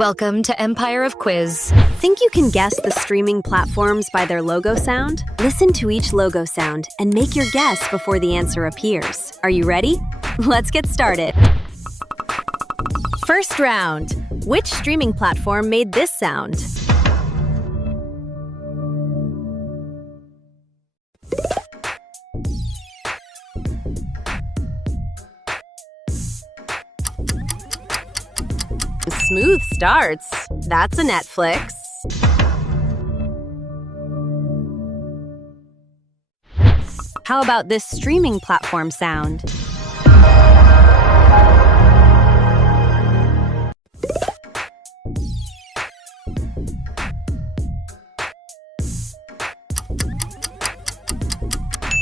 Welcome to Empire of Quiz. Think you can guess the streaming platforms by their logo sound? Listen to each logo sound and make your guess before the answer appears. Are you ready? Let's get started. First round. Which streaming platform made this sound? Smooth starts. That's a Netflix. How about this streaming platform sound?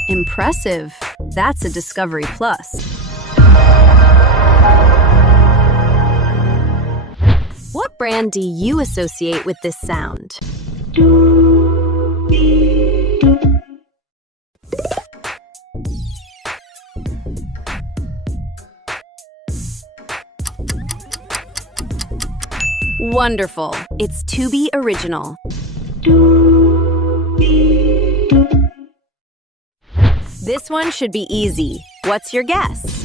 Impressive. That's a Discovery Plus. What brand do you associate with this sound? Wonderful. It's Tubi Original. This one should be easy. What's your guess?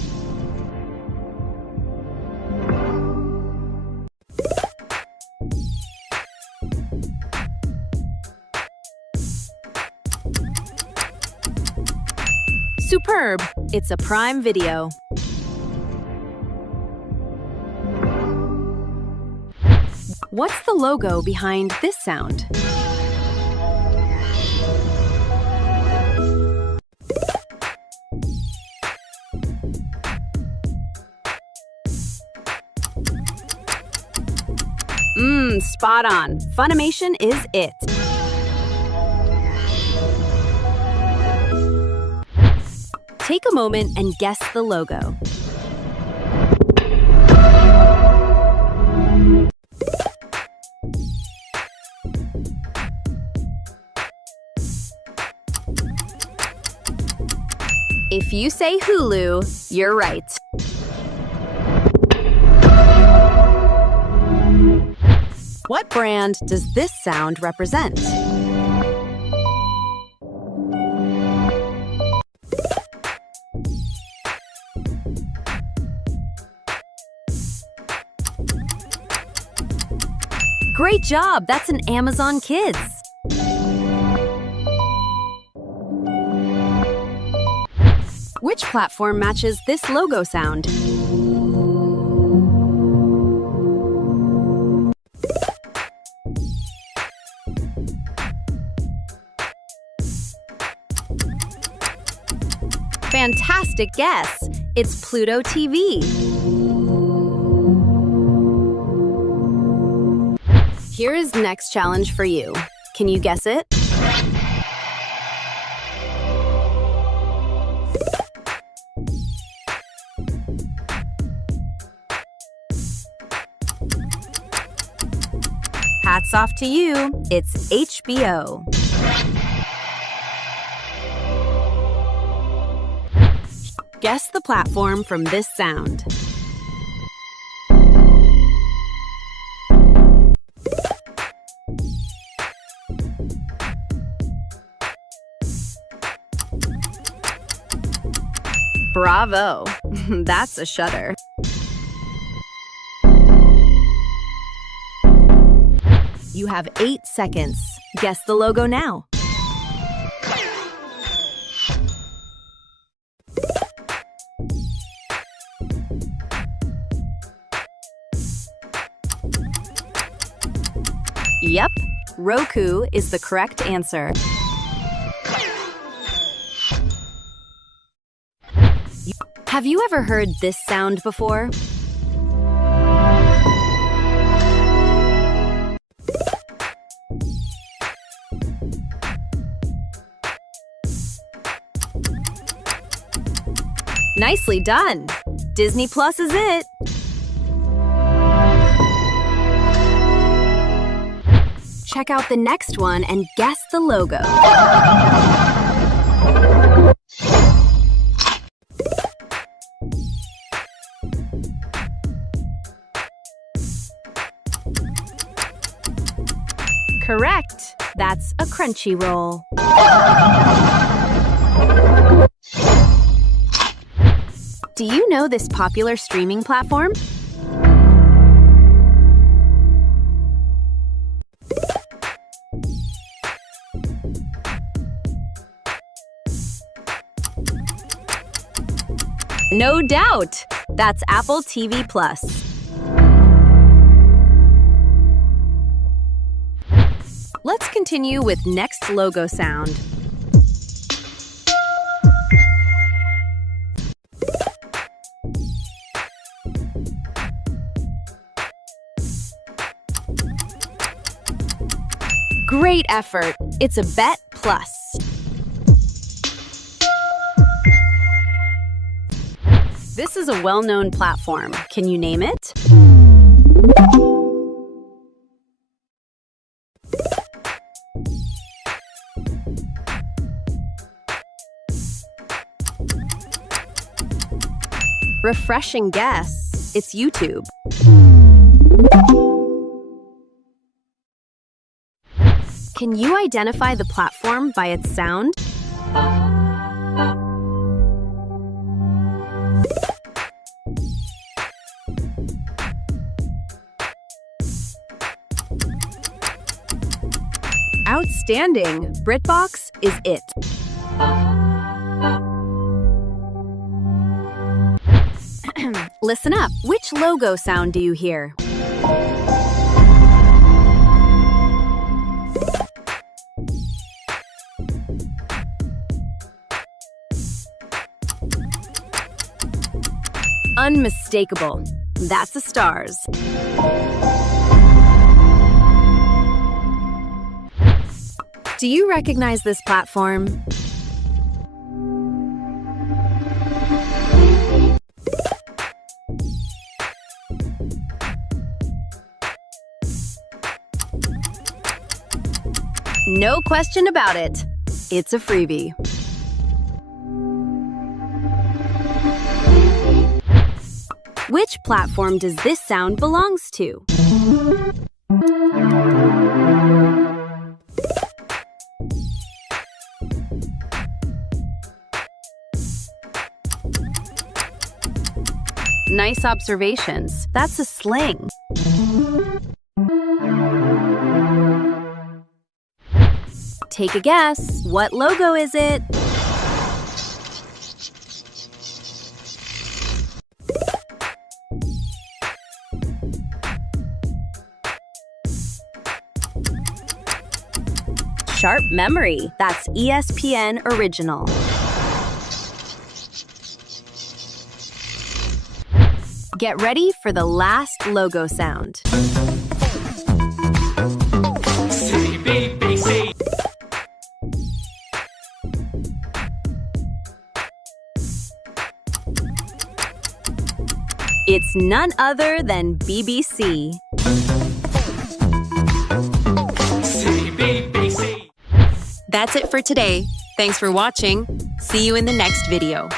Superb! It's a Prime Video. What's the logo behind this sound? Spot on. Funimation is it. Take a moment and guess the logo. If you say Hulu, you're right. What brand does this sound represent? Great job! That's an Amazon Kids. Which platform matches this logo sound? Fantastic guess! It's Pluto TV. Here is next challenge for you. Can you guess it? Hats off to you. It's HBO. Guess the platform from this sound. Bravo! That's a Shudder. You have 8 seconds. Guess the logo now. Yep, Roku is the correct answer. Have you ever heard this sound before? Nicely done! Disney Plus is it! Check out the next one and guess the logo. Correct. That's a Crunchyroll. Do you know this popular streaming platform? No doubt! That's Apple TV+. Let's continue with next logo sound. Great effort! It's a Bet Plus. This is a well-known platform. Can you name it? Refreshing guess. It's YouTube. Can you identify the platform by its sound? Outstanding! Britbox is it. Listen up. Which logo sound do you hear? Unmistakable. That's a Starz. Do you recognize this platform? No question about it. It's a freebie. Which platform does this sound belongs to? Nice observations. That's a Sling. Take a guess. What logo is it? Sharp memory. That's ESPN Original. Get ready for the last logo sound. It's none other than BBC. That's it for today. Thanks for watching. See you in the next video.